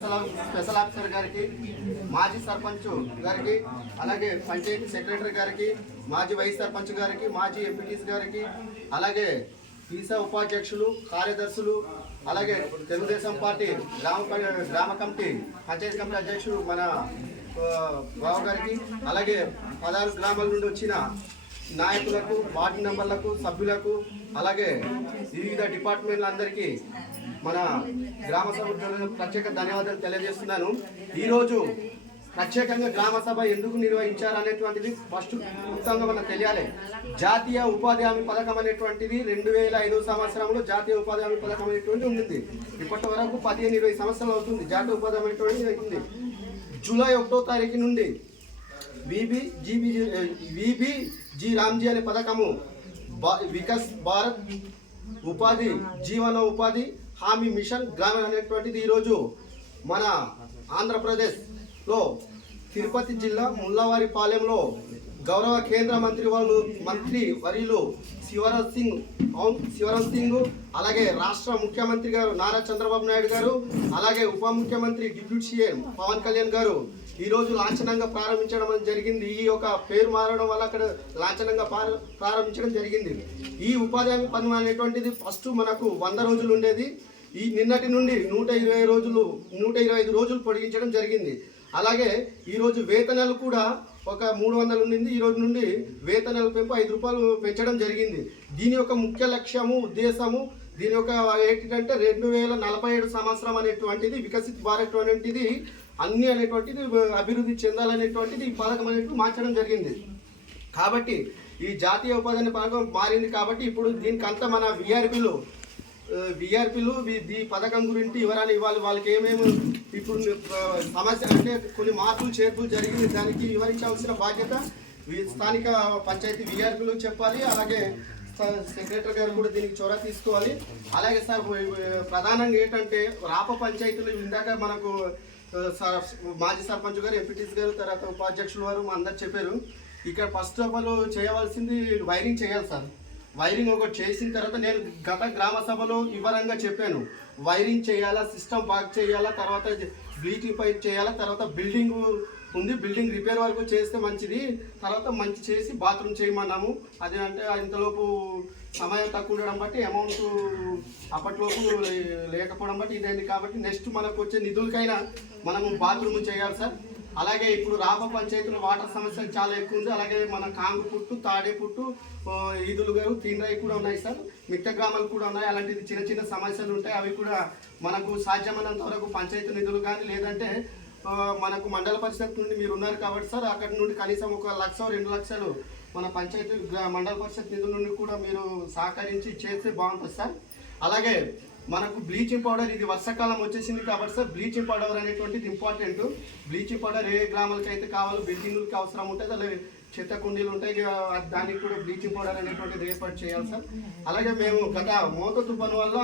Special officer గారికి, మాజీ సర్పంచ్ గారికి, అలాగే పంచాయతీ సెక్రటరీ గారికి, మాజీ వైస్ సర్పంచ్ గారికి, మాజీ ఎంపీటీస్ గారికి, అలాగే ఈసా ఉపాధ్యక్షులు, కార్యదర్శులు, అలాగే తెలుగుదేశం పార్టీ గ్రామ కమిటీ పంచాయతీ కమిటీ అధ్యక్షుడు మన బాబు గారికి, అలాగే 16 గ్రామాల నుండి వచ్చిన నాయకులకు, వార్డు మెంబర్లకు, సభ్యులకు, అలాగే వివిధ డిపార్ట్మెంట్లందరికీ మన గ్రామ సభ్యులకు ప్రత్యేక ధన్యవాదాలు తెలియజేస్తున్నాను. ఈరోజు ప్రత్యేకంగా గ్రామ సభ ఎందుకు నిర్వహించారనేటువంటిది ఫస్ట్ క్లుప్తంగా మనకు తెలియాలి. జాతీయ ఉపాధి హామీ పథకం అనేటువంటిది 2005 సంవత్సరంలో జాతీయ ఉపాధి హామీ పథకం అనేటువంటి ఉంది. ఇప్పటి వరకు 15-20 సంవత్సరాలు అవుతుంది జాతీయ ఉపాధి హామీ అనేటువంటిది ఉంది. జూలై 1వ తారీఖు నుండి విబిజీ రామ్జీ అనే పథకము వికాస్ భారత్ ఉపాధి జీవన ఉపాధి హామీ మిషన్ గ్రామీణ అనేటువంటిది ఈరోజు మన ఆంధ్రప్రదేశ్లో తిరుపతి జిల్లా ముల్లవారిపాలెంలో గౌరవ కేంద్ర మంత్రి వర్యులు శివరాజ్ సింగ్, అలాగే రాష్ట్ర ముఖ్యమంత్రి గారు నారా చంద్రబాబు నాయుడు గారు, అలాగే ఉప ముఖ్యమంత్రి డిప్యూటీ సీఎం పవన్ కళ్యాణ్ గారు ఈరోజు లాంఛనంగా ప్రారంభించడం జరిగింది. ఈ యొక్క పేరు మారడం వల్ల అక్కడ లాంఛనంగా ప్రారంభించడం జరిగింది. ఈ ఉపాధి హామీ పని అనేటువంటిది ఫస్ట్ మనకు 100 రోజులు ఉండేది. ఈ నిన్నటి నుండి 125 రోజులు పొడిగించడం జరిగింది. అలాగే ఈరోజు వేతనాలు కూడా ఒక 300 ఉండింది. ఈ రోజు నుండి వేతనాల పెంపు 5 రూపాయలు పెంచడం జరిగింది. దీని యొక్క ముఖ్య లక్ష్యము, ఉద్దేశము, దీని యొక్క ఏంటంటే 2047 సంవత్సరం అనేటువంటిది వికసిత్ భారత్ అనేటువంటిది అన్ని అనేటువంటిది అభివృద్ధి చెందాలనేటువంటిది ఈ పథకం అనేటువంటి మార్చడం జరిగింది. కాబట్టి ఈ జాతీయ ఉపాధి పథకం మారింది. కాబట్టి ఇప్పుడు దీనికంతా మన విఆర్పీలు ఈ పథకం గురించి వివరాలు ఇవ్వాలి. వాళ్ళకి ఏమేమి ఇప్పుడు సమస్య అంటే కొన్ని మార్పులు చేర్పులు జరిగింది, దానికి వివరించాల్సిన బాధ్యత స్థానిక పంచాయతీ విఆర్పీలు చెప్పాలి. అలాగే సెక్రటరీ గారు కూడా దీనికి చొరవ తీసుకోవాలి. అలాగే సార్ ప్రధానంగా ఏంటంటే రాప పంచాయతీలు ఇందాక మనకు మాజీ సర్పంచ్ గారు, ఎంపీటీస్ గారు, తర్వాత ఉపాధ్యక్షులు వారు అందరు చెప్పారు. ఇక్కడ ఫస్ట్ ఆఫ్ ఆల్ చేయవలసింది వైరింగ్ చేయాలి సార్. వైరింగ్ ఒకటి చేసిన తర్వాత నేను గత గ్రామ సభలో వివరంగా చెప్పాను. వైరింగ్ చేయాలా, సిస్టమ్ బాగా చేయాలా, తర్వాత బ్లీచింగ్ పైప్ చేయాలా, తర్వాత బిల్డింగ్ ఉంది, బిల్డింగ్ రిపేర్ వరకు చేస్తే మంచిది, తర్వాత మంచి చేసి బాత్రూమ్ చేయమన్నాము. అది అంటే ఇంతలోపు సమయం తక్కువ ఉండడం బట్టి అమౌంట్ అప్పట్లోపు లేకపోవడం బట్టి ఇదైంది. కాబట్టి నెక్స్ట్ మనకు వచ్చే నిధులకైనా మనము బాత్రూమ్ చేయాలి సార్. అలాగే ఇప్పుడు రాప పంచాయతీలో వాటర్ సమస్య చాలా ఎక్కువ ఉంది. అలాగే మన కాంగుపుట్టు, తాడేపుట్టు, ఈదులు గారు, తీన్రాయి కూడా ఉన్నాయి సార్. మిగతా గ్రామాలు కూడా ఉన్నాయి. అలాంటిది చిన్న చిన్న సమస్యలు ఉంటాయి. అవి కూడా మనకు సాధ్యమైనంత వరకు పంచాయతీ నిధులు కానీ లేదంటే మనకు మండల పరిషత్ నుండి మీరు ఉన్నారు కాబట్టి సార్ అక్కడి నుండి కనీసం 1 లక్ష 2 లక్షలు మన పంచాయతీ మండల పరిషత్ నిధుల నుండి కూడా మీరు సహకరించి చేస్తే బాగుంటుంది సార్. అలాగే మనకు బ్లీచింగ్ పౌడర్, ఇది వర్షాకాలం వచ్చేసింది కాబట్టి సార్ బ్లీచింగ్ పౌడర్ అనేటువంటిది ఇంపార్టెంట్. బ్లీచింగ్ పౌడర్ ఏ గ్రామాలకి అయితే కావాలో, బిల్డింగులకి అవసరం ఉంటుంది, అలాగే చెత్త కుండీలు ఉంటాయి, దానికి కూడా బ్లీచింగ్ పౌడర్ అనేటువంటిది ఏర్పాటు చేయాలి సార్. అలాగే మేము గత మోత తుఫాను వల్ల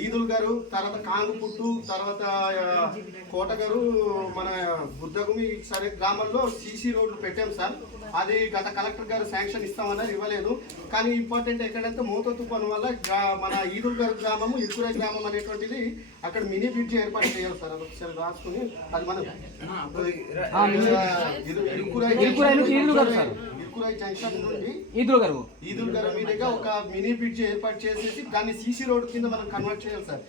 ఈదుల్ గారు, తర్వాత కాంగుపుట్టు, తర్వాత కోట గారు, మన బుద్ధగుమి సరే గ్రామాల్లో సీసీ రోడ్లు పెట్టాం సార్. అది గత కలెక్టర్ గారు శాంక్షన్ ఇస్తామన్నారు, ఇవ్వలేదు. కానీ ఇంపార్టెంట్ ఎక్కడంటే మోత తుఫాను వల్ల మన ఈదుల్ గారు గ్రామము, ఇరుకురాయి గ్రామం అనేటువంటిది అక్కడ మినీ బ్రిడ్జ్ ఏర్పాటు చేయాలి సార్. అది ఒకసారి రాసుకుని అది మనం ఇరుకురాయి జంక్షన్ నుండి ఈదుల్ గారు మీదుగా ఒక మినీ బ్రిడ్జ్ ఏర్పాటు చేసేసి దాన్ని సీసీ రోడ్ కింద మనం కన్వర్ట్ చేయాలి సార్.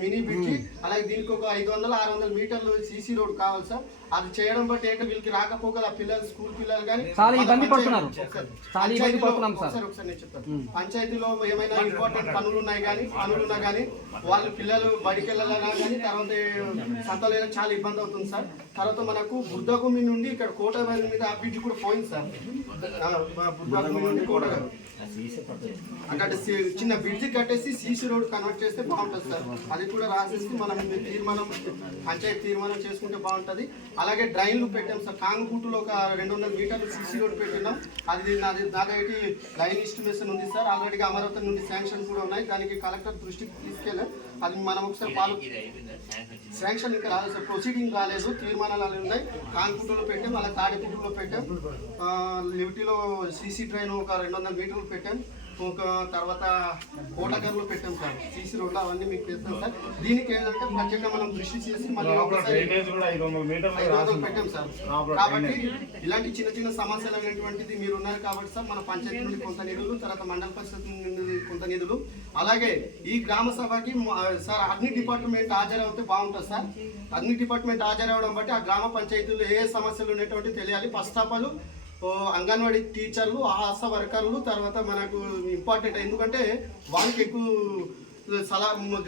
Mini bridge. అలాగే దీనికి ఒక 500-600 మీటర్లు సీసీ రోడ్ కావాలి సార్. అది చేయడం బట్టి ఏంటంటే వీళ్ళకి రాకపోగల పిల్లలు, స్కూల్ పిల్లలు కానీ పంచాయతీలో ఏమైనా ఇంపార్టెంట్ పనులు ఉన్నా కానీ వాళ్ళు పిల్లలు బడికి వెళ్ళాలన్నా కానీ తర్వాత సంతలో చాలా ఇబ్బంది అవుతుంది సార్. తర్వాత మనకు బుద్ధభూమి నుండి ఇక్కడ కోటగారి మీద ఆ బ్రిడ్జ్ కూడా పోయింది సార్. బుద్ధభూమి నుండి కోటగారు అక్కడ చిన్న బ్రిడ్జ్ కట్టేసి సీసీ రోడ్ కన్వర్ట్ చేస్తే బాగుంటుంది సార్. అది కూడా రాసేసి మనం పంచాయతీ తీర్మానం చేసుకుంటే బాగుంటుంది. అలాగే డ్రైన్లు పెట్టాం సార్. కాంగుపుట్టులో ఒక 200 మీటర్లు సీసీ రోడ్ పెట్టినాం. అది నాదైతే లైన్ ఎస్టిమేషన్ ఉంది సార్. ఆల్రెడీగా అమరావతి నుండి శాంక్షన్ కూడా ఉన్నాయి. దానికి కలెక్టర్ దృష్టికి తీసుకెళ్ళాం. అది మనం ఒకసారి శాంక్షన్ ఇంకా రాలేదు సార్, ప్రొసీడింగ్ రాలేదు, తీర్మానాలు అవి ఉన్నాయి. కాంగుపుట్టులో పెట్టాం, అలా తాడిపుట్టులో పెట్టాం, లివిటీలో సీసీ డ్రైన్ ఒక 200 మీటర్లు పెట్టాం. ఒక తర్వాత కోటగర్లు పెట్టాం సార్, సీసీ రోడ్లు అవన్నీ మీకు పెడతాం సార్. దీనికి ఏంటంటే ప్రత్యేకంగా మనం దృష్టి చేసి మళ్ళీ ఒకసారి 500 పెట్టాం సార్. కాబట్టి ఇలాంటి చిన్న చిన్న సమస్యలు అనేటువంటిది మీరు ఉన్నారు కాబట్టి సార్, మన పంచాయతీ నుండి కొంత నిధులు, తర్వాత మండల పరిషత్ నుండి కొంత నిధులు, అలాగే ఈ గ్రామ సభకి సార్ అన్ని డిపార్ట్మెంట్ హాజరవుతే బాగుంటుంది సార్. అన్ని డిపార్ట్మెంట్ హాజరవడం బట్టి ఆ గ్రామ పంచాయతీలో ఏ సమస్యలు ఉండేటువంటి తెలియాలి. ఫస్ట్ ఆఫ్ ఆల్ అంగన్వాడీ టీచర్లు, ఆశా వర్కర్లు, తర్వాత మనకు ఇంపార్టెంట్, ఎందుకంటే వాళ్ళకి ఎక్కువ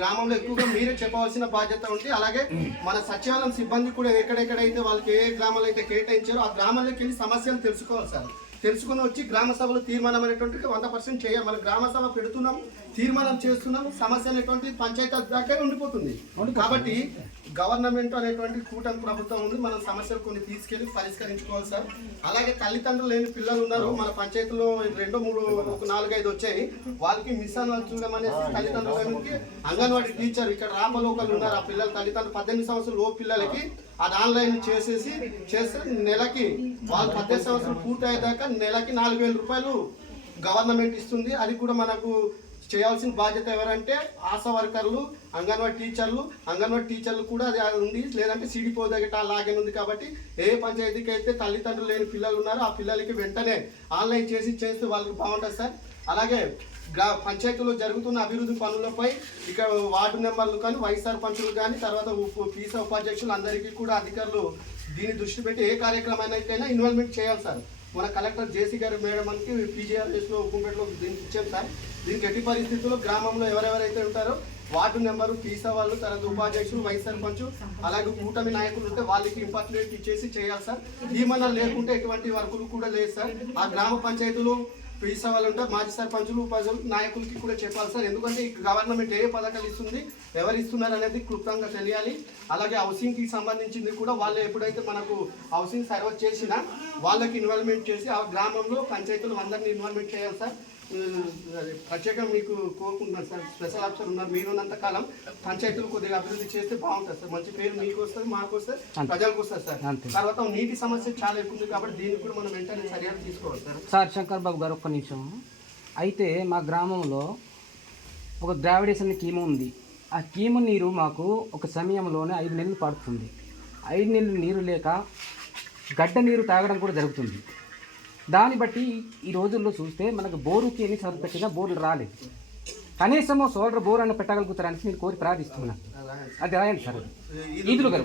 గ్రామంలో ఎక్కువగా మీరే చెప్పవలసిన బాధ్యత ఉంది. అలాగే మన సచివాలయం సిబ్బంది కూడా ఎక్కడెక్కడైతే వాళ్ళకి ఏ గ్రామాలు అయితే కేటాయించారో ఆ గ్రామాల్లోకి వెళ్ళి సమస్యలు తెలుసుకోవాలి సార్. తెలుసుకుని వచ్చి గ్రామ సభలో తీర్మానం అనేటువంటిది 100% చేయాలి. మనం గ్రామ సభ పెడుతున్నాం, తీర్మానం చేస్తున్నాం, సమస్య అనేటువంటి పంచాయతీ దాకా ఉండిపోతుంది. కాబట్టి గవర్నమెంట్ అనేటువంటి కూటమి ప్రభుత్వం ఉంది, మనం సమస్యలు కొన్ని తీసుకెళ్లి పరిష్కరించుకోవాలి సార్. అలాగే తల్లిదండ్రులు లేని పిల్లలు ఉన్నారు మన పంచాయతీలో, 2, 3, 4, 5 వచ్చాయి. వాళ్ళకి మిషన్ చూడమనేసి తల్లిదండ్రులకి అంగన్వాడీ టీచర్ ఇక్కడ రామలోకలు ఉన్నారు, ఆ పిల్లలు తల్లిదండ్రులు 18 సంవత్సరాల లోపు పిల్లలకి అది ఆన్లైన్ చేస్తే నెలకి వాళ్ళు 18 సంవత్సరాలు పూర్తి అయ్యేదాకా నెలకి 4,000 రూపాయలు గవర్నమెంట్ ఇస్తుంది. అది కూడా మనకు చేయాల్సిన బాధ్యత ఎవరంటే ఆశా వర్కర్లు, అంగన్వాడీ టీచర్లు కూడా అది ఉంది. లేదంటే సిడిపో దగ్గర లాగిన్ ఉంది. కాబట్టి ఏ పంచాయతీకి అయితే తల్లిదండ్రులు లేని పిల్లలు ఉన్నారో ఆ పిల్లలకి వెంటనే ఆన్లైన్ చేస్తే వాళ్ళకి బాగుంటుంది సార్. అలాగే పంచాయతీలో జరుగుతున్న అభివృద్ధి పనులపై ఇక్కడ వార్డు మెంబర్లు కానీ, వైస్ సర్పంచులు కానీ, తర్వాత పీసీ ఉపాధ్యక్షులు అందరికీ కూడా అధికారులు దీన్ని దృష్టి పెట్టి ఏ కార్యక్రమానికైనా ఇన్వాల్వ్మెంట్ చేయాలి సార్. మన కలెక్టర్ జేసీ గారు మేడం మనకి పీజీఆర్ఎస్లో ఉప్పుపేటలో దీనికి ఇచ్చాం సార్. దీనికి ఎట్టి పరిస్థితుల్లో గ్రామంలో ఎవరెవరైతే ఉంటారో వార్డు మెంబరు, పీసా వాళ్ళు, తర్వాత ఉపాధ్యక్షులు, వైస్ సర్పంచ్, అలాగే కూటమి నాయకులు ఉంటే వాళ్ళకి ఇంపార్టెంట్ ఇచ్చేసి చేయాలి సార్. తీర్మానాలు లేకుంటే ఎటువంటి వర్కులు కూడా లేదు సార్. ఆ గ్రామ పంచాయతీలో పీసా వాళ్ళు ఉంటారు, మాజీ సర్పంచులు, ఉపాధ్యక్షులు, నాయకులకి కూడా చెప్పాలి సార్. ఎందుకంటే ఈ గవర్నమెంట్ ఏ పథకాలు ఇస్తుంది, ఎవరు ఇస్తున్నారు అనేది క్లుప్తంగా తెలియాలి. అలాగే హౌసింగ్కి సంబంధించింది కూడా వాళ్ళు ఎప్పుడైతే మనకు హౌసింగ్ సర్వే చేసినా వాళ్ళకి ఇన్వాల్వ్మెంట్ చేసి ఆ గ్రామంలో పంచాయతీలు అందరినీ ఇన్వాల్వ్మెంట్ చేయాలి సార్. ప్రత్యేకంగా మీకు కోరుకుంటున్నాను సార్, స్పెషల్ ఆఫీసర్ ఉన్నారు, మీరున్నంత కాలం పంచాయతీలు కొద్దిగా అభివృద్ధి చేస్తే బాగుంటుంది సార్. మంచి పేరు మీకు వస్తుంది, మాకు వస్తుంది, ప్రజలకు వస్తుంది సార్. తర్వాత నీటి సమస్య చాలా ఎక్కువ ఉంది కాబట్టి దీనికి కూడా మనం వెంటనే చర్యలు తీసుకోవాలి సార్. సార్ శంకర్ బాబు గారు ఒక్క నిమిషం. అయితే మా గ్రామంలో ఒక ద్రావిడేషన్ స్కీమ్ ఉంది. ఆ స్కీమ్ నీరు మాకు ఒక సమయంలోనే 5 నెలలు పడుతుంది. 5 నెలలు నీరు లేక గడ్డ నీరు తాగడం కూడా జరుగుతుంది. దాన్ని బట్టి ఈ రోజుల్లో చూస్తే మనకు బోరుకి ఎన్ని సార్లు పెట్టినా బోర్లు రాలేదు. కనీసము సోలర్ బోర్ అన్న పెట్టగలుగుతారని నేను కోరి ప్రార్థిస్తున్నాను. అది రాయండి సార్. ఈదులు గారు